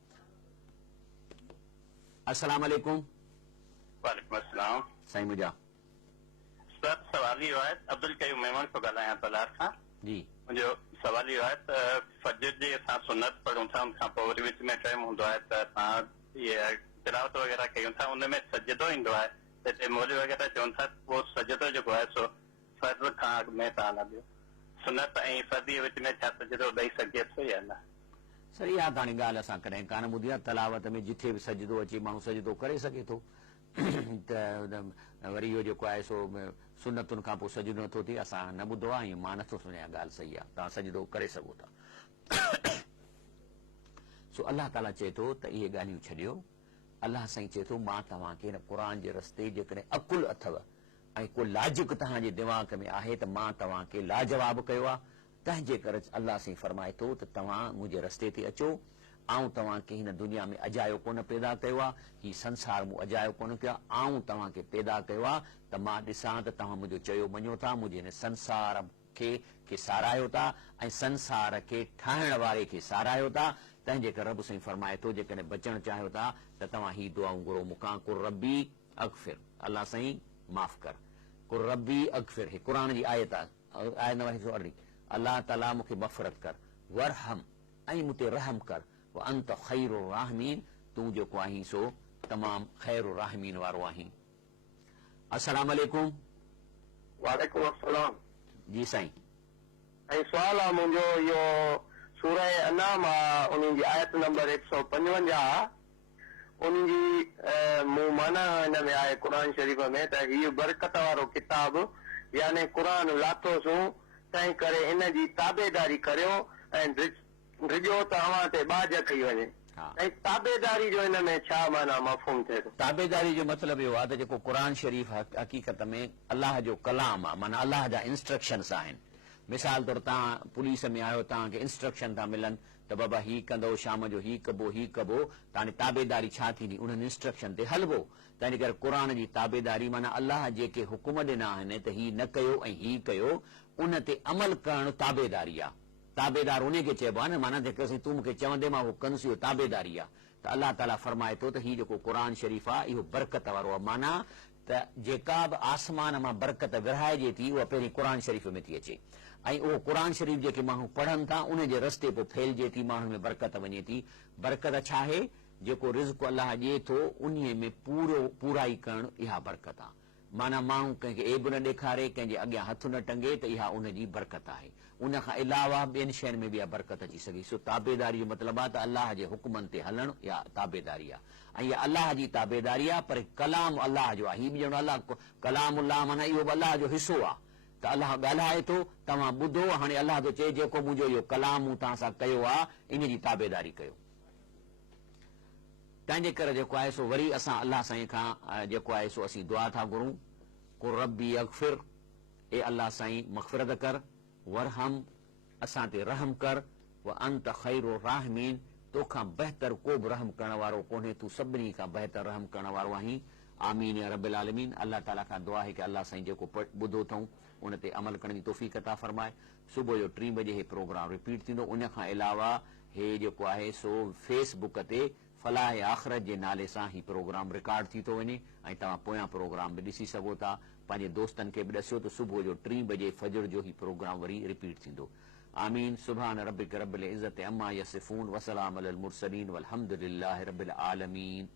अस्सलाम वालेकुम। वालेकुम अस्सलाम साईं मुंहिंजा सर, सवाल इहो आहे, अब्दुल कयूम मेमन पियो ॻाल्हायां तलार खां। जी मुंहिंजो सवाल इहो आहे त फजर जी असां सुनत पढ़ूं था, उन खां पोइ वरी विच में टाइम हूंदो आहे त असां इहे तिलावत वग़ैरह कयूं था, उन में सजदो ईंदो आहे त हिते मौलवी वग़ैरह चवनि था उहो सजदो जेको आहे सो फर्ज़ खां अॻु में तव्हां न ॾियो, सुनत ऐं फर्ज़ी विच में छा सजदो ॾेई सघे थो या न? सर इहा त हाणे ॻाल्हि असां कॾहिं कान ॿुधी आहे। तलावत में जिथे बि सजदो अचे माण्हू सजदो करे सघे थो, त वरी इहो जेको आहे सो सुनतुनि खां पोइ सजदो नथो थिए, असां न ॿुधो आहे, मां नथो सुञाणा। ॻाल्हि सही आहे, तव्हां सजदो करे सघो था। सो अलाह ताला चए थो त इहे ॻाल्हियूं छॾियो। अलाह साईं चए थो मां तव्हांखे हिन क़ुर जे रस्ते जेकॾहिं अकुल अथव ऐं को लाजिक तव्हांजे दिमाग़ में आहे त मां तव्हांखे लाजवाब कयो आहे। तंहिंजे करे अलाह साईं फरमाए थो त तव्हां मुंहिंजे रस्ते ते अचो, आऊं तव्हांखे हिन दुनिया में अजायो कोन पैदा कयो आहे, हीउ संसार मूं अजायो कोन कयो आहे, आऊं तव्हांखे पैदा कयो आहे त मां ॾिसां त तव्हां मुंहिंजो चयो मञो था, मुंहिंजे हिन संसार खे सारायो था ऐं संसार खे ठाहिण वारे खे सारायो था। तंहिंजे करे रब साईं फरमाए थो जेकॾहिं बचणु चाहियो था त तव्हां ही दुआऊं घुरो मूंखां, कुर रब्बी अगफिर, अलाह साईं माफ़ कर, कुर रब्बी अगफिर, हे क़ुर जी आयत आहे, आयत नंबर 118, अलाह ताला मूंखे मफ़रत कर, वरहम, ऐं मूं ते रहम कर, व अंत खैरुर राहिमीन, तूं जेको आहीं सो तमामु ख़ैरु राहिमीन वारो आहीं। अस्सलाम वालेकुम। वालेकुम अस्सलाम। जी साईं। ऐं सुवाल आहे मुंहिंजो इहो सूरह अनाम आहे, उन्हनि जी आयत नंबर 155, उन्हनि जी मूं माना हिन में आहे क़ुर शरीफ़ में त हीउ बरकत वारो किताब यानी क़ुर लाथोसूं, तंहिं करे इन जी ताबेदारी करियो ऐं रिजो त अव्हां ते बाज कई वञे। ऐं ताबेदारी जो हिन में छा माना मफ़हूम थिए थो? ताबेदारी जो मतिलबु इहो आहे त जेको क़ुर शरीफ़ हक़ीक़त में अलाह जो कलाम आहे, माना अलाह जा इंस्ट्रक्शन्स आहिनि। मिसाल तौरु तव्हां पुलिस में आहियो, तव्हांखे इंस्ट्रक्शन था मिलनि त बाबा हीउ कंदो, शाम जो हीउ कबो, तव्हांजी ताबेदारी छा थींदी? उन्हनि इंस्ट्रक्शन ते हलबो। तंहिंजे करे क़ुर जी ताबेदारी माना अलाह जेके हुकुम ॾिना आहिनि त हीउ न कयो ऐं हीउ कयो, उन ते अमल करणु ताबेदारी आहे। ताबेदार उन खे चइबो आहे न, माना जेके तूं मूंखे चवंदे मां उहो कंदुसि, इहो ताबेदारी आहे। त अलाह ताला फरमाए थो त हीउ जेको क़ुर शरीफ़ आहे इहो बरकत वारो आहे, माना त जेका बि आसमान मां बरकत विरहाइजे थी उहा पहिरीं क़ुर शरीफ़ में थी अचे, ऐं उहो क़ुर शरीफ़ जेके माण्हू पढ़नि था उन जे रस्ते पोइ फैलिजे थी, माण्हुनि में बरकत वञे थी। बरकत छा आहे? जेको रिज़्क़ अलाह ॾिए थो उन में पूराई करणु, इहा बरकत आहे। माना माण्हू कंहिंखे एब न ॾेखारे, कंहिंजे अॻियां हथु न टंगे, त इहा उनजी बरकत आहे। उन खां अलावा ॿियनि शयुनि में बि इहा बरकत अची सघे। सो ताबेदारी जो मतिलबु आहे त अलाह जे हुकुमनि ते हलणु, इहा ताबेदारी आहे। ऐं इहा अलाह जी ताबेदारी आहे, पर कलाम अलाह जो आहे। हीउ बि ॼणो अलाह कलाम अलाह माना इहो बि अलाह जो हिसो आहे त अलाह ॻाल्हाए थो, तव्हां ॿुधो। हाणे अलाह थो चए जेको मुंहिंजो इहो कलाम मूं तव्हां सां कयो आहे इन जी ताबेदारी कयो। तंहिंजे करे जेको आहे सो वरी असां अलाह साईं खां जेको आहे सो असीं दुआ था घुरूं, कुर रब्बी अगफिर, ए अलाह साईं मग़फ़िरत कर, वरहम, असां ते रहम कर, व अंत ख़ैरु राहिमीन, तोखां बहितर को बि रहम करण वारो कोन्हे, तूं सभिनी खां बहितर रहम करण वारो आहीं। आमीन या रब्बिल आलमीन। अल्लाह ताला खां दुआ है कि अल्लाह साईं जेको ॿुधो अथऊं उन ते अमल करण जी तौफ़ीक़ अता फरमाए। सुबुह जो 3 बजे हे प्रोग्राम रिपीट थींदो। उन खां अलावा हे जेको आहे सो फेसबुक ते फलाह आख़िरत जे नाले सां ही प्रोग्राम रिकॉर्ड थी थो वञे, ऐं तव्हां पोयां प्रोग्राम बि ॾिसी सघो था। पंहिंजे दोस्तनि खे बि ॾसियो त सुबुह जो 3 बजे फजर जो ही प्रोग्राम वरी रिपीट थींदो। आमीन। सुभान रब्बिक रब्बिल इज़्ज़ति अम्मा यसिफून, वसलाम अलल मुरसलीन, वल्हम्दुलिल्लाहि रब्बिल आलमीन।